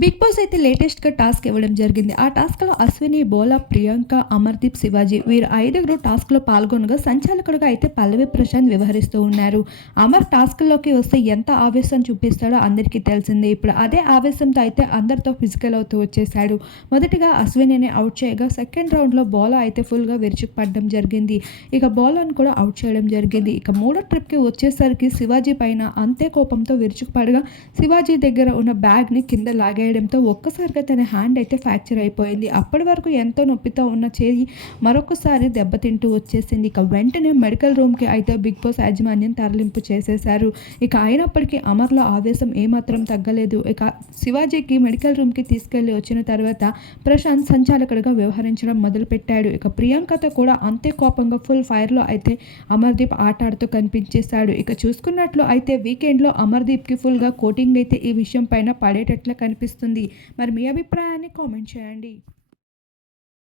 Big boss అయితే లేటెస్ట్గా task ఇవ్వడం జరిగింది. ఆ టాస్క్లో అశ్విని బోలా ప్రియాంక అమర్దీప్ శివాజీ వీరు ఐదుగురు టాస్క్లో పాల్గొనగా సంచాలకుడుగా అయితే పల్లవి ప్రశాంత్ వ్యవహరిస్తూ ఉన్నారు. అమర్ టాస్క్లోకి వస్తే ఎంత ఆవేశం చూపిస్తాడో అందరికీ తెలిసిందే. ఇప్పుడు అదే ఆవేశంతో అయితే అందరితో ఫిజికల్ అవుతూ వచ్చేశాడు. మొదటిగా అశ్వినిని అవుట్ చేయగా సెకండ్ రౌండ్లో బోలా అయితే ఫుల్గా విరుచుకుపడడం జరిగింది. ఇక బోలాను కూడా అవుట్ చేయడం జరిగింది. ఇక మూడో ట్రిప్కి వచ్చేసరికి శివాజీ పైన అంతే కోపంతో విరుచుకుపడగా శివాజీ దగ్గర ఉన్న బ్యాగ్ని కింద చేయడంతో ఒక్కసారిగా తన హ్యాండ్ అయితే ఫ్రాక్చర్ అయిపోయింది. అప్పటి వరకు ఎంతో నొప్పితో ఉన్న చేయి మరొకసారి దెబ్బతింటూ వచ్చేసింది. ఇక వెంటనే మెడికల్ రూమ్కి అయితే బిగ్ బాస్ యాజమాన్యం తరలింపు చేసేశారు. ఇక అయినప్పటికీ అమర్లో ఆవేశం ఏమాత్రం తగ్గలేదు. ఇక శివాజీకి మెడికల్ రూమ్కి తీసుకెళ్ళి వచ్చిన తర్వాత ప్రశాంత్ సంచాలకుడిగా వ్యవహరించడం మొదలుపెట్టాడు. ఇక ప్రియాంకతో కూడా అంతే కోపంగా ఫుల్ ఫైర్లో అయితే అమర్దీప్ ఆట ఆడుతూ కనిపించేశాడు. ఇక చూసుకున్నట్లు అయితే వీకెండ్లో అమర్దీప్కి ఫుల్గా కోటింగ్ అయితే ఈ విషయం పైన పడేటట్లు అనిపిస్తుంది మరి మీ అభిప్రాయాన్ని కామెంట్ చేయండి.